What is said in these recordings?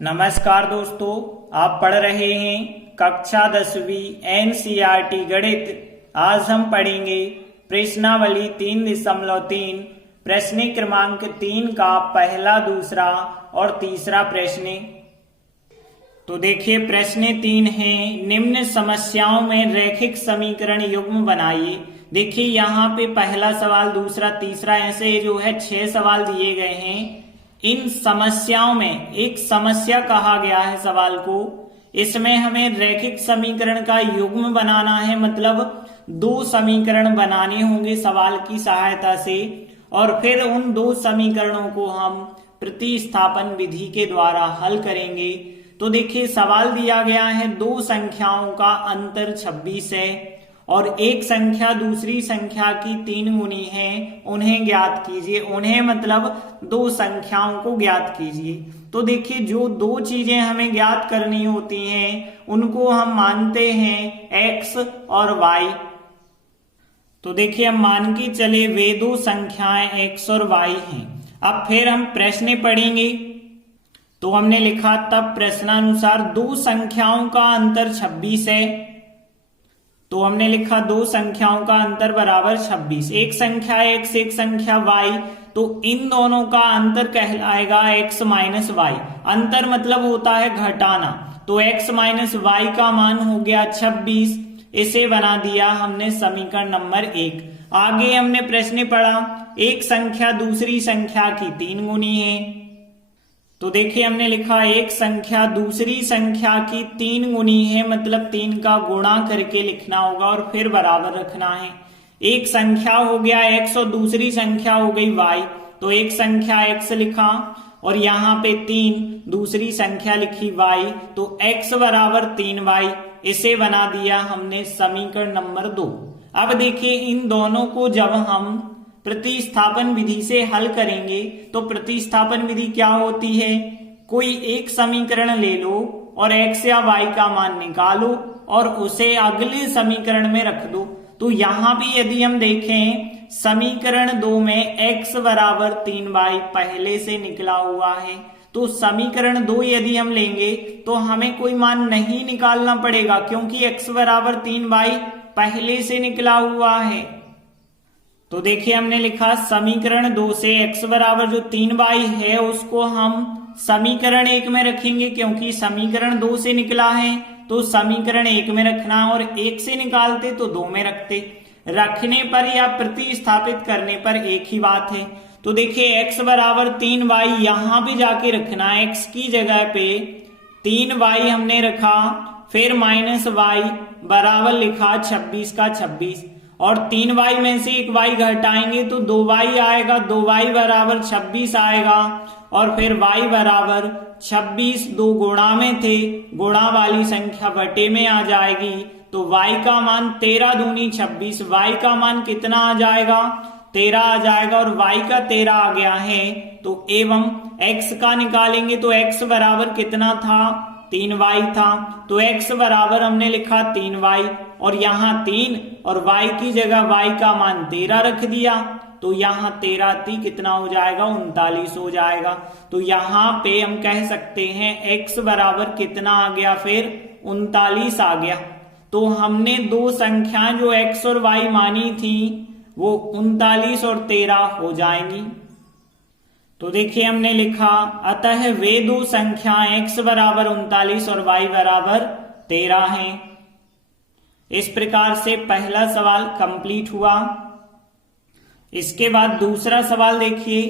नमस्कार दोस्तों, आप पढ़ रहे हैं कक्षा 10वीं एनसीईआरटी गणित। आज हम पढ़ेंगे प्रश्नावली 3.3 प्रश्न क्रमांक 3 का पहला, दूसरा और तीसरा प्रश्न। तो देखिए प्रश्न 3 है, निम्न समस्याओं में रैखिक समीकरण युग्म बनाइए। देखिए यहाँ पे पहला सवाल, दूसरा, तीसरा, ऐसे जो है 6 सवाल दिए गए हैं। इन समस्याओं में एक समस्या कहा गया है सवाल को, इसमें हमें रैखिक समीकरण का युग्म बनाना है, मतलब 2 समीकरण बनाने होंगे सवाल की सहायता से, और फिर उन 2 समीकरणों को हम प्रतिस्थापन विधि के द्वारा हल करेंगे। तो देखिए सवाल दिया गया है 2 संख्याओं का अंतर 26 है और एक संख्या दूसरी संख्या की 3 गुनी है, उन्हें ज्ञात कीजिए। उन्हें मतलब 2 संख्याओं को ज्ञात कीजिए। तो देखिए जो 2 चीजें हमें ज्ञात करनी होती हैं उनको हम मानते हैं x और y। तो देखिए हम मान के चले वे 2 संख्याएं x और y हैं। अब फिर हम प्रश्न पढ़ेंगे। तो हमने लिखा तब प्रश्नानुसार 2 संख्याओं का अंतर 26 है। तो हमने लिखा 2 संख्याओं का अंतर बराबर 26। एक संख्या x, एक संख्या y, तो इन दोनों का अंतर कहलाएगा x माइनस y। अंतर मतलब होता है घटाना। तो x माइनस y का मान हो गया 26। इसे बना दिया हमने समीकरण नंबर 1। आगे हमने प्रश्न पढ़ा, एक संख्या दूसरी संख्या की 3 गुनी है। तो देखिए हमने लिखा एक संख्या दूसरी संख्या की 3 गुनी है, मतलब 3 का गुणा करके लिखना होगा और फिर बराबर रखना है। एक संख्या हो गया x और दूसरी संख्या हो गई y। तो एक संख्या x लिखा और यहाँ पे 3 दूसरी संख्या लिखी y, तो x बराबर 3y। इसे बना दिया हमने समीकरण नंबर 2। अब देखिए इन दोनों को जब हम प्रतिस्थापन विधि से हल करेंगे तो प्रतिस्थापन विधि क्या होती है, कोई एक समीकरण ले लो और x या y का मान निकालो और उसे अगले समीकरण में रख दो। तो यहां भी यदि हम देखें समीकरण 2 में x बराबर 3y पहले से निकला हुआ है, तो समीकरण 2 यदि हम लेंगे तो हमें कोई मान नहीं निकालना पड़ेगा क्योंकि x बराबर 3y पहले से निकला हुआ है। तो देखिए हमने लिखा समीकरण 2 से x बराबर जो 3y है उसको हम समीकरण 1 में रखेंगे, क्योंकि समीकरण 2 से निकला है तो समीकरण 1 में रखना, और 1 से निकालते तो 2 में रखते। रखने पर या प्रतिस्थापित करने पर एक ही बात है। तो देखिए x बराबर 3y यहां भी जाके रखना है, x की जगह पे 3y हमने रखा, फिर माइनस y बराबर लिखा 26 का 26, और 3y में से एक y घटाएंगे तो 2y आएगा, 2y बराबर 26 आएगा, और फिर y बराबर 26, 2 गुणा में थे, गुणा वाली संख्या बटे में आ जाएगी। तो y का मान 13 दूनी 26, y का मान कितना आ जाएगा, 13 आ जाएगा, और y का 13 आ गया है। तो एवं x का निकालेंगे तो x बराबर कितना था, 3y था। तो x बराबर हमने लिखा 3y, और यहाँ 3 और y की जगह y का मान 13 रख दिया, तो यहाँ 13 3 कितना हो जाएगा, 39 हो जाएगा। तो यहाँ पे हम कह सकते हैं x बराबर कितना आ गया, फिर 39 आ गया। तो हमने 2 संख्याएं जो x और y मानी थी वो 39 और 13 हो जाएंगी। तो देखिए हमने लिखा अतः वे 2 संख्याएं x बराबर 39 और y बराबर 13 हैं। इस प्रकार से पहला सवाल कंप्लीट हुआ। इसके बाद दूसरा सवाल देखिए,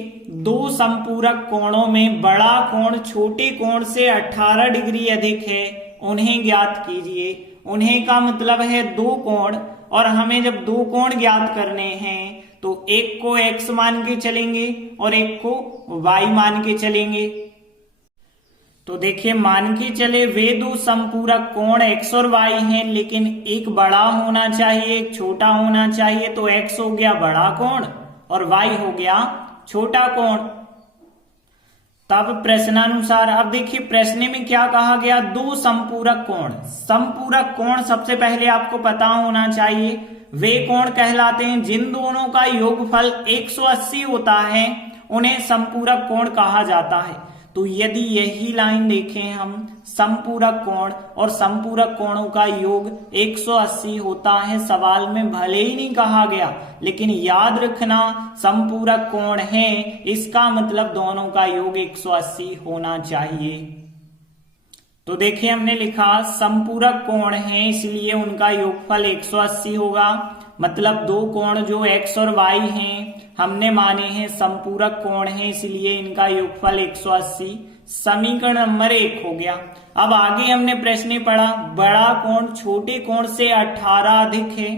2 संपूरक कोणों में बड़ा कोण छोटे कोण से 18 डिग्री अधिक है, उन्हें ज्ञात कीजिए। उन्हें का मतलब है 2 कोण, और हमें जब 2 कोण ज्ञात करने हैं तो एक को x मान के चलेंगे और एक को y मान के चलेंगे। तो देखिए मान के चले वे 2 संपूरक कोण x और y हैं, लेकिन एक बड़ा होना चाहिए एक छोटा होना चाहिए। तो x हो गया बड़ा कोण और y हो गया छोटा कोण। तब प्रश्नानुसार, अब देखिए प्रश्न में क्या कहा गया, 2 संपूरक कोण। संपूरक कोण सबसे पहले आपको पता होना चाहिए, वे कोण कहलाते हैं जिन दोनों का योगफल 180 होता है, उन्हें संपूरक कोण कहा जाता है। तो यदि यही लाइन देखें हम, समपूरक कोण और समपूरक कोणों का योग 180 होता है, सवाल में भले ही नहीं कहा गया, लेकिन याद रखना समपूरक कोण है, इसका मतलब दोनों का योग 180 होना चाहिए। तो देखिए हमने लिखा समपूरक कोण है, इसलिए उनका योगफल 180 होगा। मतलब दो कोण जो x और y हैं हमने माने हैं समपूरक कोण है, इसलिए इनका योगफल 180। समीकरण नंबर 1 हो गया। अब आगे हमने प्रश्न पढ़ा, बड़ा कोण छोटे कोण से 18 अधिक है।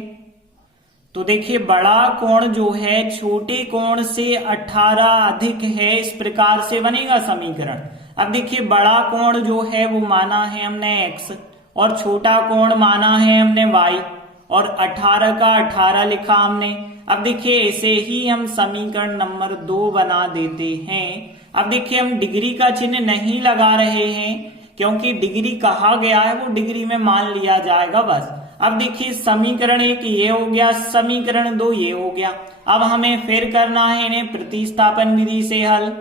तो देखिए बड़ा कोण जो है छोटे कोण से 18 अधिक है, इस प्रकार से बनेगा समीकरण। अब देखिए बड़ा कोण जो है वो माना है हमने x और छोटा कोण माना है हमने y और 18 का 18 लिखा हमने। अब देखिए ऐसे ही हम समीकरण नंबर 2 बना देते हैं। अब देखिए हम डिग्री का चिन्ह नहीं लगा रहे हैं, क्योंकि डिग्री कहा गया है वो डिग्री में मान लिया जाएगा बस। अब देखिए समीकरण 1 ये हो गया, समीकरण 2 ये हो गया। अब हमें फिर करना है इन्हें प्रतिस्थापन विधि से हल।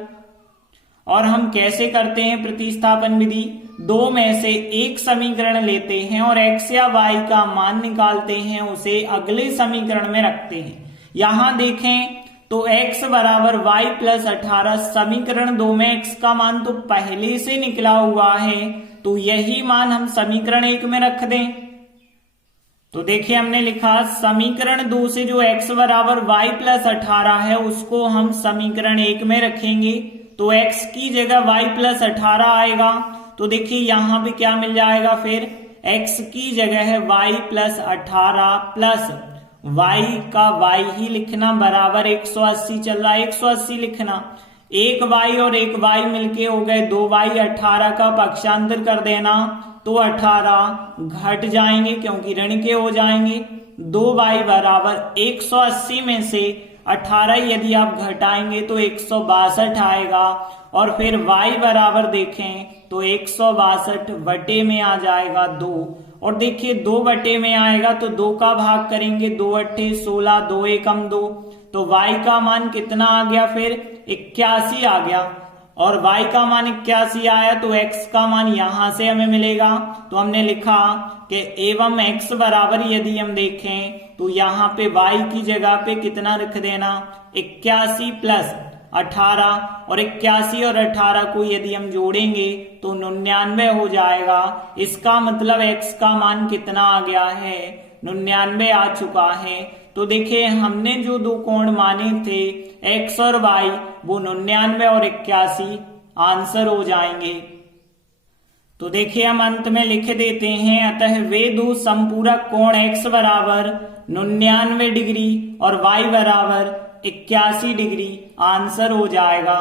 और हम कैसे करते हैं प्रतिस्थापन विधि? दो में से एक समीकरण लेते हैं और x या y का मान निकालते हैं, उसे अगले समीकरण में रखते हैं। यहां देखें तो x बराबर y प्लस 18, समीकरण 2 में x का मान तो पहले से निकला हुआ है, तो यही मान हम समीकरण 1 में रख दें। तो देखिए हमने लिखा समीकरण 2 से जो x बराबर y प्लस 18 है उसको हम समीकरण 1 में रखेंगे, तो x की जगह y प्लस 18 आएगा। तो देखिए यहां पे क्या मिल जाएगा, फिर x की जगह है y प्लस 18 प्लस y का y ही लिखना बराबर 180 चल रहा है, 180 लिखना। एक y और एक y मिलके हो गए 2y, 18 का पक्षांतर कर देना तो 18 घट जाएंगे क्योंकि ऋण के हो जाएंगे। 2y बराबर 180 में से 18 यदि आप घटाएंगे तो 162 आएगा। और फिर y बराबर देखें तो 162 बटे में आ जाएगा 2। और देखिए 2 बटे में आएगा तो 2 का भाग करेंगे, 2 अट्ठे 16, 2 एकम 2, तो y का मान कितना आ गया, फिर 81 आ गया। और y का मान 81 आया तो x का मान यहां से हमें मिलेगा। तो हमने लिखा कि एवं x बराबर यदि हम देखें तो यहाँ पे y की जगह पे कितना रख देना, 81 प्लस 18, और 81 और 18 को यदि हम जोड़ेंगे तो 99 हो जाएगा। इसका मतलब x का मान कितना आ गया है, 99 आ चुका है। तो देखिए हमने जो दो कोण माने थे x और y वो 99 और 81 आंसर हो जाएंगे। तो देखिए हम अंत में लिख देते हैं, अतः वे दो समपूरक कोण x बराबर 99 डिग्री और y बराबर 81 डिग्री आंसर हो जाएगा।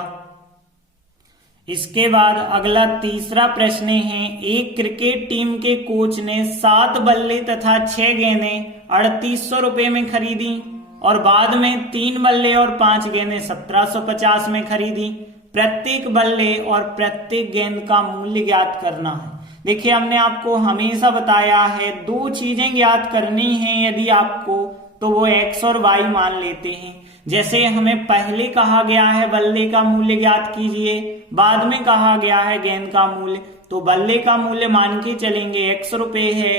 इसके बाद अगला तीसरा प्रश्न है, एक क्रिकेट टीम के कोच ने 7 बल्ले तथा 6 गेंदें 3800 रुपए में खरीदी और बाद में 3 बल्ले और 5 गेंदें 1750 में खरीदी। प्रत्येक बल्ले और प्रत्येक गेंद का मूल्य ज्ञात करना है। देखिए हमने आपको हमेशा बताया है दो चीजें ज्ञात करनी है यदि आपको, तो वो x और y मान लेते हैं। जैसे हमें पहले कहा गया है बल्ले का मूल्य ज्ञात कीजिए, बाद में कहा गया है गेंद का मूल्य, तो बल्ले का मूल्य मान के चलेंगे x रुपए है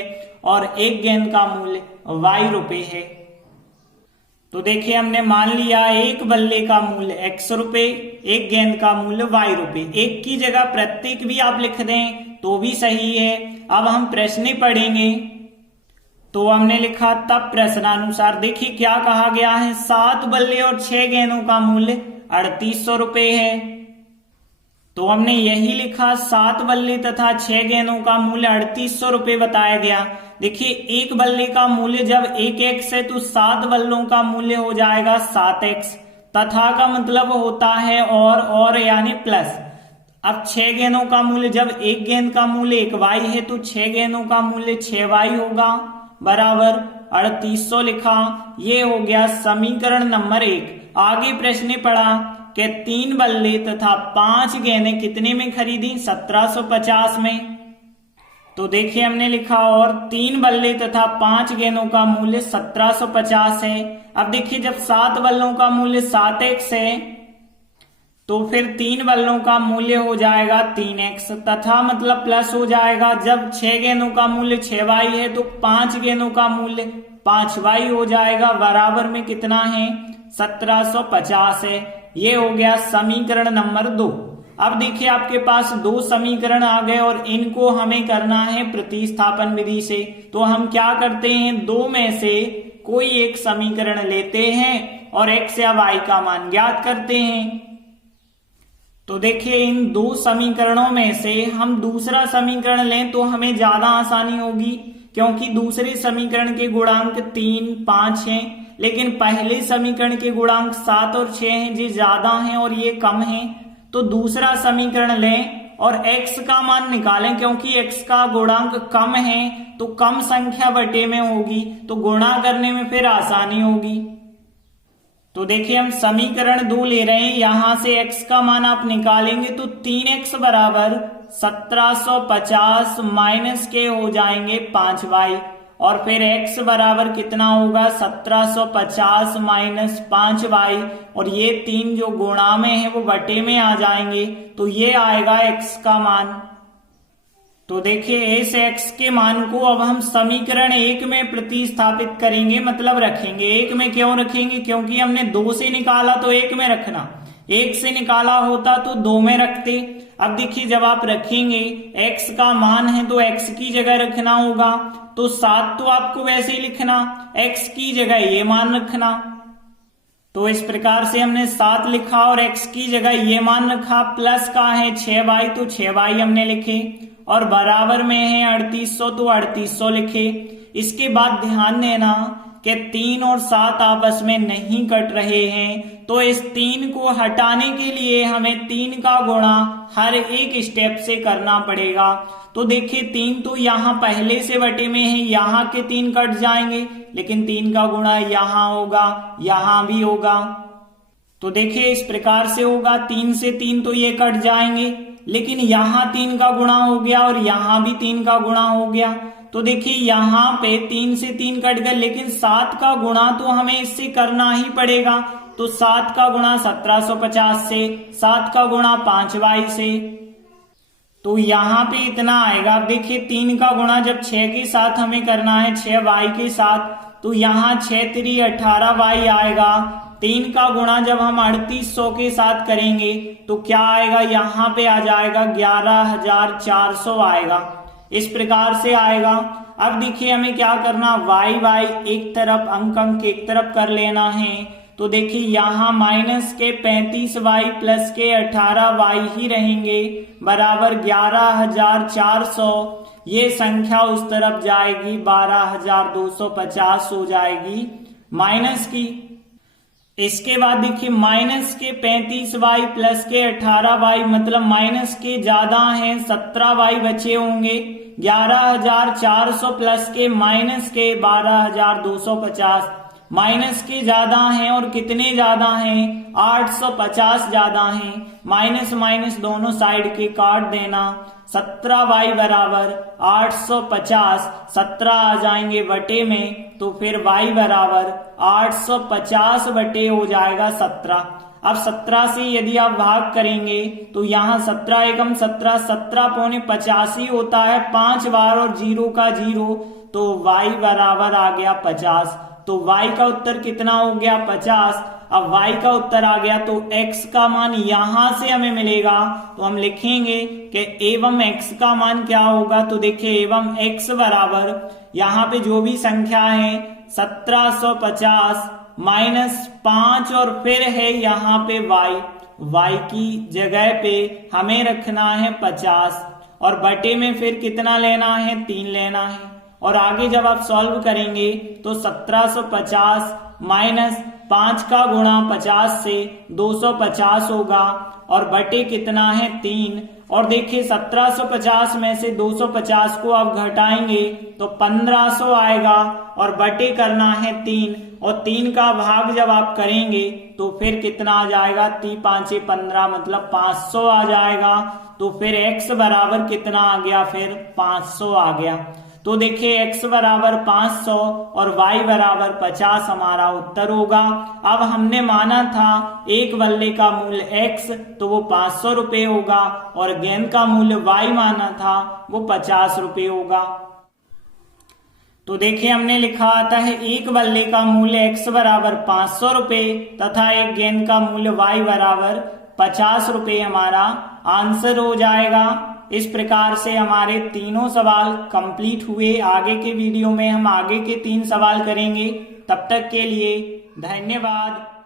और एक गेंद का मूल्य y रुपए है। तो देखिए हमने मान लिया एक बल्ले का मूल्य x रुपए, एक गेंद का मूल्य y रुपए। एक की जगह प्रत्येक भी आप लिख दें तो भी सही है। अब हम प्रश्न पढ़ेंगे, तो हमने लिखा तब प्रश्नानुसार। देखिए क्या कहा गया है, 7 बल्ले और 6 गेंदों का मूल्य 3800 रुपए है। तो हमने यही लिखा 7 बल्ले तथा 6 गेंदों का मूल्य 3800 रुपए बताया गया। देखिए एक बल्ले का मूल्य जब 1x है तो 7 बल्लों का मूल्य हो जाएगा 7x। तथा का मतलब होता है और यानी प्लस। अब 6 गेंदों का मूल्य, जब एक गेंद का मूल्य 1y है तो 6 गेंदों का मूल्य 6y होगा, बराबर 3800 लिखा। ये हो गया समीकरण नंबर 1। आगे प्रश्न पढ़ा कि 3 बल्ले तथा 5 गेंदें कितने में खरीदी, 1750 में। तो देखिए हमने लिखा और 3 बल्ले तथा 5 गेंदों का मूल्य 1750 है। अब देखिए जब 7 बल्लों का मूल्य 7x है तो फिर 3 बल्लों का मूल्य हो जाएगा 3x तथा मतलब प्लस हो जाएगा। जब 6 गेंदों का मूल्य 6y है तो 5 गेंदों का मूल्य 5y हो जाएगा। बराबर में कितना है 1750 है। ये हो गया समीकरण नंबर 2। अब देखिए आपके पास 2 समीकरण आ गए और इनको हमें करना है प्रतिस्थापन विधि से। तो हम क्या करते हैं, 2 में से कोई एक समीकरण लेते हैं और x या y का मान ज्ञात करते हैं। तो देखिए इन 2 समीकरणों में से हम दूसरा समीकरण लें तो हमें ज्यादा आसानी होगी, क्योंकि दूसरे समीकरण के गुणांक 3, 5 हैं, लेकिन पहले समीकरण के गुणांक 7 और 6 हैं, जो ज्यादा हैं और ये कम हैं। तो दूसरा समीकरण लें और x का मान निकालें, क्योंकि x का गुणांक कम है तो कम संख्या बटे में होगी, तो गुणा करने में फिर आसानी होगी। तो देखिए हम समीकरण 2 ले रहे हैं, यहां से x का मान आप निकालेंगे तो 3x बराबर 1750 माइनस के हो जाएंगे 5y, और फिर x बराबर कितना होगा 1750 माइनस 5y, और ये 3 जो गुणा में है वो बटे में आ जाएंगे, तो ये आएगा x का मान। तो देखिए इस x के मान को अब हम समीकरण 1 में प्रतिस्थापित करेंगे, मतलब रखेंगे। 1 में क्यों रखेंगे, क्योंकि हमने 2 से निकाला तो 1 में रखना, 1 से निकाला होता तो 2 में रखते। अब देखिए जब आप रखेंगे x का मान है तो x की जगह रखना होगा, तो 7 तो आपको वैसे ही लिखना, x की जगह ये मान रखना। तो इस प्रकार से हमने 7 लिखा और x की जगह ये मान रखा। प्लस का है 6y तो 6y हमने लिखे, और बराबर में है 3800 तो 3800 लिखे। इसके बाद ध्यान देना कि 3 और 7 आपस में नहीं कट रहे हैं, तो इस 3 को हटाने के लिए हमें 3 का गुणा हर एक स्टेप से करना पड़ेगा। तो देखिए 3 तो यहाँ पहले से बटे में है, यहाँ के 3 कट जाएंगे, लेकिन 3 का गुणा यहाँ होगा, यहाँ भी होगा। तो देखिए इस प्रकार से होगा, 3 से 3 तो ये कट जाएंगे, लेकिन यहाँ 3 का गुणा हो गया और यहाँ भी 3 का गुणा हो गया। तो देखिए यहाँ पे 3 से 3 कट गए, लेकिन 7 का गुणा तो हमें इससे करना ही पड़ेगा। तो 7 का गुणा 1750 से, 7 का गुणा 5y से, तो यहाँ पे इतना आएगा। अब देखिए 3 का गुणा जब 6 के साथ हमें करना है, 6y के साथ, तो यहाँ 6 3 18y आएगा। 3 का गुणा जब हम 3800 के साथ करेंगे तो क्या आएगा, यहाँ पे आ जाएगा 11400 आएगा। इस प्रकार से आएगा। अब देखिए हमें क्या करना, y एक तरफ, अंक एक तरफ कर लेना है। तो देखिए यहाँ माइनस के 35y प्लस के 18y ही रहेंगे, बराबर 11400। ये संख्या उस तरफ जाएगी, 12250 हो जाएगी माइनस की। इसके बाद देखिए माइनस के 35y प्लस के 18y, मतलब माइनस के ज्यादा हैं, 17y बचे होंगे। 11400 प्लस के माइनस के 12250, माइनस के ज्यादा हैं और कितने ज्यादा हैं, 850 ज्यादा हैं। माइनस माइनस दोनों साइड के काट देना, 17y बराबर 850, 17 आ जाएंगे बटे में, तो फिर y बराबर 850 बटे हो जाएगा 17। अब 17 से यदि आप भाग करेंगे तो यहाँ 17 एकम 17, 17 पौने 85 होता है, 5 बार और 0 का 0, तो y बराबर आ गया 50। तो y का उत्तर कितना हो गया 50। अब y का उत्तर आ गया तो x का मान यहां से हमें मिलेगा, तो हम लिखेंगे कि एवं x का मान क्या होगा। तो देखिए एवं x बराबर यहाँ पे जो भी संख्या है 1750 माइनस 5 और फिर है यहाँ पे y की जगह पे हमें रखना है 50 और बटे में फिर कितना लेना है, 3 लेना है। और आगे जब आप सॉल्व करेंगे तो 1750 माइनस 5 का गुणा 50 से 250 होगा और बटे कितना है 3। और देखिए 1750 में से 250 को आप घटाएंगे तो 1500 आएगा और बटे करना है 3, और 3 का भाग जब आप करेंगे तो फिर कितना आ जाएगा, 3 5 15 मतलब 500 आ जाएगा। तो फिर x बराबर कितना आ गया, फिर 500 आ गया। तो देखिए x बराबर 500 और y बराबर 50 हमारा उत्तर होगा। अब हमने माना था एक बल्ले का मूल्य x तो वो 500 रुपये होगा और गेंद का मूल्य y माना था वो 50 रुपये होगा। तो देखिए हमने लिखा आता है एक बल्ले का मूल्य x बराबर 500 रुपये तथा एक गेंद का मूल्य y बराबर 50 रुपये हमारा आंसर हो जाएगा। इस प्रकार से हमारे तीनों सवाल कंप्लीट हुए। आगे के वीडियो में हम आगे के 3 सवाल करेंगे। तब तक के लिए धन्यवाद।